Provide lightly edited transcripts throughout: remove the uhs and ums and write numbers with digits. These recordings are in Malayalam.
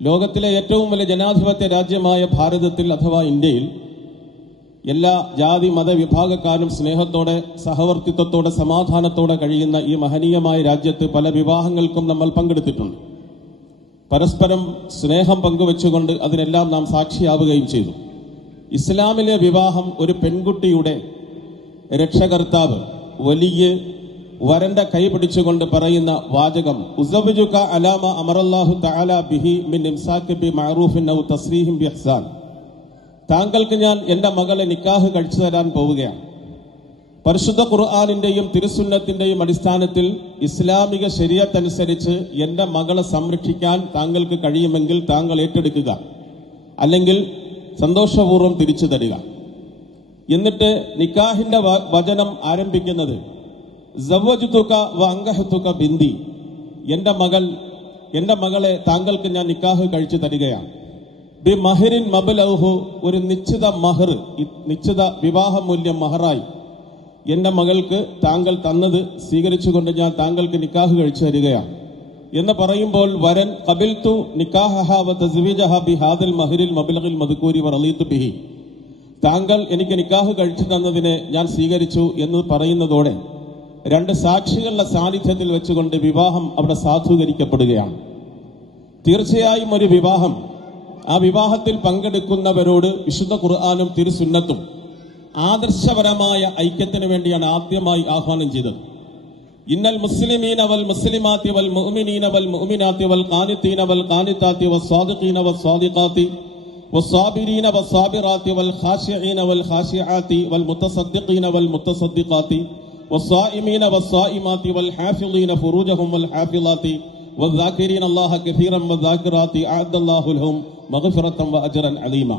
ലോകത്തിലെ ഏറ്റവും വലിയ ജനാധിപത്യ രാജ്യമായ ഭാരതത്തിൽ അഥവാ ഇന്ത്യയിൽ എല്ലാ ജാതി മത വിഭാഗക്കാരും സ്നേഹത്തോടെ, സഹവർത്തിത്വത്തോടെ, സമാധാനത്തോടെ കഴിയുന്ന ഈ മഹനീയമായ രാജ്യത്ത് പല വിവാഹങ്ങൾക്കും നമ്മൾ പങ്കെടുത്തിട്ടുണ്ട്. പരസ്പരം സ്നേഹം പങ്കുവെച്ചുകൊണ്ട് അതിനെല്ലാം നാം സാക്ഷിയാവുകയും ചെയ്തു. ഇസ്ലാമിലെ വിവാഹം ഒരു പെൺകുട്ടിയുടെ രക്ഷകർത്താവ് വലിയ വരന്റെ കൈ പിടിച്ചുകൊണ്ട് പറയുന്ന വാചകം, ഉസവ്വിജുക അലാമ അമറല്ലാഹു തആല ബിഹി മിൻ ഇംസാകി ബി മഅറൂഫിൻ ഔ തസ്രീഹിൻ ബി ഇഹ്സാൻ. താങ്കൾക്ക് ഞാൻ എന്റെ മകളെ നിക്കാഹ് കഴിച്ചു തരാൻ പോവുകയാണ്. പരിശുദ്ധ ഖുർആനിന്റെയും തിരുസുന്നത്തിന്റെയും അടിസ്ഥാനത്തിൽ ഇസ്ലാമിക ശരീഅത്ത് അനുസരിച്ച് എന്റെ മകളെ സംരക്ഷിക്കാൻ താങ്കൾക്ക് കഴിയുമെങ്കിൽ താങ്കൾ ഏറ്റെടുക്കുക, അല്ലെങ്കിൽ സന്തോഷപൂർവ്വം തിരിച്ചു തരിക. എന്നിട്ട് നിക്കാഹിന്റെ വചനം ആരംഭിക്കുന്നത് സവ്വജ്തുക വ അൻകഹ്തുക ബിന്തി, എന്റെ മകളെ താങ്കൾക്ക് ഞാൻ നിക്കാഹ് കഴിച്ചു തരികയാണ്. ബി മഹറിൻ മബ്ലഉഹു, ഒരു നിശ്ചിത മഹർ, നിശ്ചിത വിവാഹ മൂല്യം മഹറായി എന്റെ മകൾക്ക് താങ്കൾ തന്നത് സ്വീകരിച്ചുകൊണ്ട് ഞാൻ താങ്കൾക്ക് നിക്കാഹ് കഴിച്ചു തരികയാണ് എന്ന് പറയുമ്പോൾ വരൻ ഖബിൽതു നിക്കാഹഹ വ തസ്വീജഹ ബി ഹാദൽ മഹറിൽ മബ്ലഗിൽ മദ്കൂരി വ റളീതു ബിഹി, താങ്കൾ എനിക്ക് നിക്കാഹ് കഴിച്ചു തന്നതിനെ ഞാൻ സ്വീകരിച്ചു എന്ന് പറയുന്നതോടെ രണ്ട് സാക്ഷികളുടെ സാന്നിധ്യത്തിൽ വെച്ചുകൊണ്ട് വിവാഹം അവിടെ സാധൂകരിക്കപ്പെടുകയാണ്. തീർച്ചയായും ഒരു വിവാഹം, ആ വിവാഹത്തിൽ പങ്കെടുക്കുന്നവരോട് വിശുദ്ധ ഖുർആനും തിരുസുന്നത്തും ആദർശപരമായ ഐക്യത്തിന് വേണ്ടിയാണ് ആദ്യമായി ആഹ്വാനം ചെയ്തത്. ഇന്നൽ മുസ്ലിമീന വൽ മുസ്ലിമാത്തി വൽ മുഅ്മിനീന വൽ മുഅ്മിനാത്തി വൽ ഖാനിതീന വൽ ഖാനിതാത്തി വസ്സാദിഖീന വസ്സാദിഖാത്തി വസ്സാബിരീന വസ്സാബിറാത്തി വൽ ഖാശിഈന വൽ ഖാശിആത്തി വൽ മുതസദ്ദിഖീന വൽ മുതസദ്ദിഖാത്തി വസ്സായിമീന വസ്സായിമാത്തി വൽ ഹാഫിളീന ഫുറൂജഹും വൽ ഹാഫിളാത്തി വദ്ദാകിരീന അല്ലാഹ കസീറൻ വദ്ദാകിറാത്തി അഅദ്ദല്ലാഹു ലഹും മഗ്ഫിറത്തൻ വഅജ്റൻ അലീമ.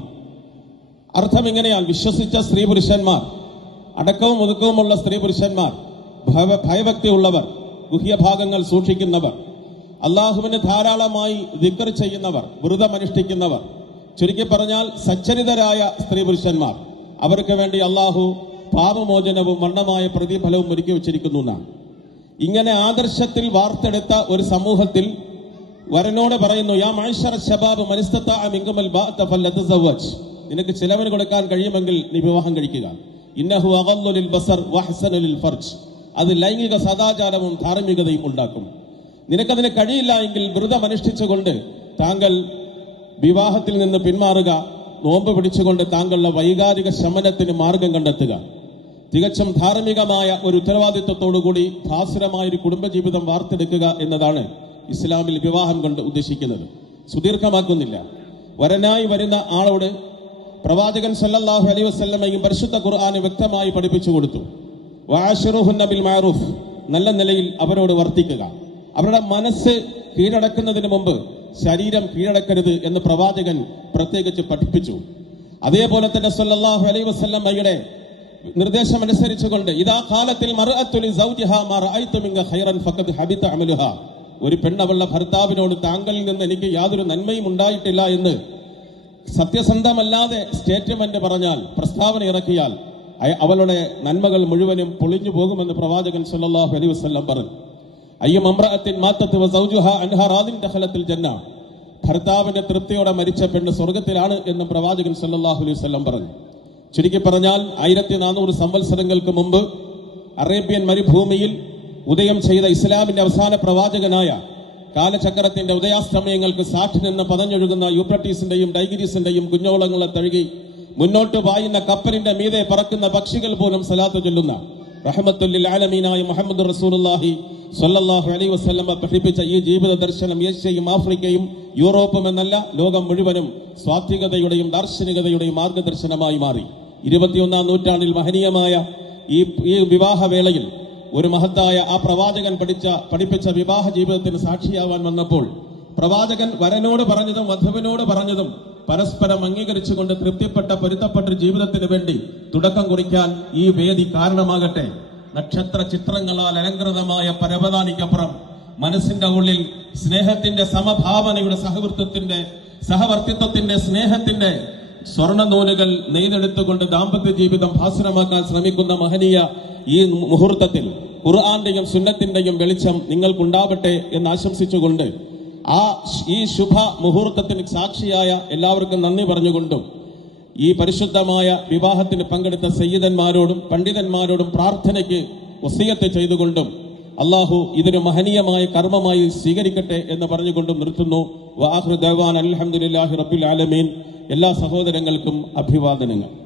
അർത്ഥം ഇങ്ങനെയാണ്: വിശ്വസിച്ച സ്ത്രീ പുരുഷന്മാർ, അടക്കവും ഒതുക്കവുമുള്ള സ്ത്രീ പുരുഷന്മാർ, ഭയഭക്തിയുള്ളവർ, ഗുഹ്യഭാഗങ്ങൾ സൂക്ഷിക്കുന്നവർ, അള്ളാഹുവിന് ധാരാളമായി ദിക്ർ ചെയ്യുന്നവർ, വ്രതമനുഷ്ഠിക്കുന്നവർ, ചുരുക്കി പറഞ്ഞാൽ സച്ചരിതരായ സ്ത്രീ പുരുഷന്മാർ, അവർക്ക് വേണ്ടി അള്ളാഹു പാപമോചനവും വണ്ണമായ പ്രതിഫലവും ഒരുക്കി വച്ചിരിക്കുന്നു എന്നാണ്. ഇങ്ങനെ ആദർശത്തിൽ വാർത്തെടുത്ത ഒരു സമൂഹത്തിൽ വരനോട് പറയുന്നു, യാ മഅ്ശറ ശബാബ് മൻ ഇസ്തതാഅ മിൻകുമുൽ ബാഅത ഫലതസവ്വജ്, നിനക്ക് ചിലവിന് കൊടുക്കാൻ കഴിയുമെങ്കിൽ നീ വിവാഹം കഴിക്കുക. ഇന്നഹു അഗല്ലു ലിൽ ബസർ വഹ്സനു ലിൽ ഫർജ്, അത് ലൈംഗിക സദാചാരവും ധാർമ്മികതയും ഉണ്ടാക്കും. നിനക്കതിന് കഴിയില്ല എങ്കിൽ വ്രതമനുഷ്ഠിച്ചുകൊണ്ട് താങ്കൾ വിവാഹത്തിൽ നിന്ന് പിന്മാറുക, നോമ്പ് പിടിച്ചുകൊണ്ട് താങ്കളുടെ വൈകാരിക ശമനത്തിന് മാർഗം കണ്ടെത്തുക. തികച്ചും ധാർമ്മികമായ ഒരു ഉത്തരവാദിത്വത്തോടുകൂടി ഭാസുരമായ ഒരു കുടുംബജീവിതം വാർത്തെടുക്കുക എന്നതാണ് ഇസ്ലാമിൽ വിവാഹം കൊണ്ട് ഉദ്ദേശിക്കുന്നത്. സുദീർഘമാക്കുന്നില്ല. വരനായി വരുന്ന ആളോട് പ്രവാചകൻ സല്ലല്ലാഹു അലൈഹി വസല്ലമയും പരിശുദ്ധ ഖുർആൻ വ്യക്തമായി പഠിപ്പിച്ചു കൊടുത്തു. വഅശിറുഹുന്ന ബിൽ മഅറൂഫ്, നല്ല നിലയിൽ അവരോട് വർത്തിക്കുക. അവരുടെ മനസ്സ് കീഴടക്കുന്നതിന് മുമ്പ് ശരീരം കീഴടക്കരുത് എന്ന് പ്രവാചകൻ പ്രത്യേകിച്ച് പഠിപ്പിച്ചു. അതേപോലെ തന്നെ സല്ലല്ലാഹു അലൈഹി വസല്ലമയുടെ നിർദ്ദേശമനുസരിച്ചുകൊണ്ട് ഇദാ ഖാലത്തിൽ മർഅത്തു ലി സൗജിഹാ മാ റഅയ്തു മിൻക ഖൈറൻ ഫഖദ് ഹബിത അമലുഹാ, ഒരു പെണ്ണവളുടെ ഭർത്താവിനോട് താങ്കളിൽ നിന്ന് എനിക്ക് യാതൊരു നന്മയും ഉണ്ടായിട്ടില്ല എന്ന് സത്യസന്ധമല്ലാതെ സ്റ്റേറ്റ്മെന്റ് പറഞ്ഞാൽ, പ്രസ്താവന ഇറക്കിയാൽ അവളുടെ നന്മകൾ മുഴുവനും പൊളിഞ്ഞു പോകുമെന്ന് പ്രവാചകൻ സല്ലല്ലാഹു അലൈഹി വസല്ലം പറഞ്ഞു. അയ്യം അംറഅത്തിൻ മാതത് വ സൗജുഹാ അൻഹാ റാദിൻ ദഖലത്തിൽ ജന്ന, ഭർത്താവിന്റെ തൃപ്തിയോടെ മരിച്ച പെണ്ണ് സ്വർഗത്തിലാണ് എന്നും പ്രവാചകൻ സല്ലല്ലാഹു അലൈഹി വസല്ലം പറഞ്ഞു. ചുരുക്കി പറഞ്ഞാൽ 1400 സംവത്സരങ്ങൾക്ക് മുമ്പ് അറേബ്യൻ മരുഭൂമിയിൽ ഉദയം ചെയ്ത ഇസ്ലാമിന്റെ അവസാന പ്രവാചകനായ കാലചക്രത്തിന്റെ ഉദയാസ്തമയങ്ങൾക്ക് സാക്ഷി നിന്ന് പതഞ്ഞൊഴുകുന്ന യൂഫ്രട്ടീസിന്റെയും ടൈഗ്രീസിന്റെയും കുഞ്ഞോളങ്ങളെ തഴുകി മുന്നോട്ട് പായുന്ന കപ്പലിന്റെ മീതെ പറക്കുന്ന പക്ഷികൾ പോലും സലാത്ത് ചൊല്ലുന്ന റഹ്മത്തുൽ ലിൽ ആലമീനായ മുഹമ്മദ് റസൂലുള്ളാഹി സ്വല്ലല്ലാഹു അലൈഹി വസല്ലം പഠിപ്പിച്ച ഈ ജീവിത ദർശനം ഏഷ്യയും ആഫ്രിക്കയും യൂറോപ്പും എന്നല്ല, ലോകം മുഴുവനും സ്വാത്വികതയുടെയും ദാർശനികതയുടെയും മാർഗദർശനമായി മാറി. 21ാം നൂറ്റാണ്ടിൽ മഹനീയമായ ഈ വിവാഹവേളയിൽ ഒരു മഹത്തായ ആ പ്രവാചകൻ പഠിപ്പിച്ച വിവാഹ ജീവിതത്തിന് സാക്ഷിയാവാൻ വന്നപ്പോൾ പ്രവാചകൻ വരനോട് പറഞ്ഞതും വധുവിനോട് പറഞ്ഞതും പരസ്പരം അംഗീകരിച്ചുകൊണ്ട് തൃപ്തിപ്പെട്ട പൊരുത്തപ്പെട്ട ജീവിതത്തിന് വേണ്ടി തുടക്കം കുറിക്കാൻ ഈ വേദി കാരണമാകട്ടെ. നക്ഷത്ര ചിത്രങ്ങളാൽ അലങ്കൃതമായ പരവതാനിക്കപ്പുറം മനസ്സിന്റെ ഉള്ളിൽ സ്നേഹത്തിന്റെ, സമഭാവനയുടെ, സഹവർത്തിത്വത്തിന്റെ, സ്നേഹത്തിന്റെ സ്വർണ്ണ നൂലുകൾ നെയ്തെടുത്തുകൊണ്ട് ദാമ്പത്യ ജീവിതം ഭാസുരമാക്കാൻ ശ്രമിക്കുന്ന മഹനീയ ഈ മുഹൂർത്തത്തിൽ ഖുർആന്റെയും സുന്നത്തിന്റെയും വെളിച്ചം നിങ്ങൾക്കുണ്ടാവട്ടെ എന്ന് ആശംസിച്ചുകൊണ്ട് ഈ ശുഭ മുഹൂർത്തത്തിന് സാക്ഷിയായ എല്ലാവർക്കും നന്ദി പറഞ്ഞുകൊണ്ടും ഈ പരിശുദ്ധമായ വിവാഹത്തിന് പങ്കെടുത്ത സയ്യിദന്മാരോടും പണ്ഡിതന്മാരോടും പ്രാർത്ഥനയ്ക്ക് വസിയത്ത് ചെയ്തുകൊണ്ടും അള്ളാഹു ഇതൊരു മഹനീയമായ കർമ്മമായി സ്വീകരിക്കട്ടെ എന്ന് പറഞ്ഞുകൊണ്ടും നിർത്തുന്നു. വആഖിറു ദഅ്വാന അൽഹംദുലില്ലാഹി റബ്ബിൽ ആലമീൻ. എല്ലാ സഹോദരങ്ങൾക്കും അഭിവാദനങ്ങൾ.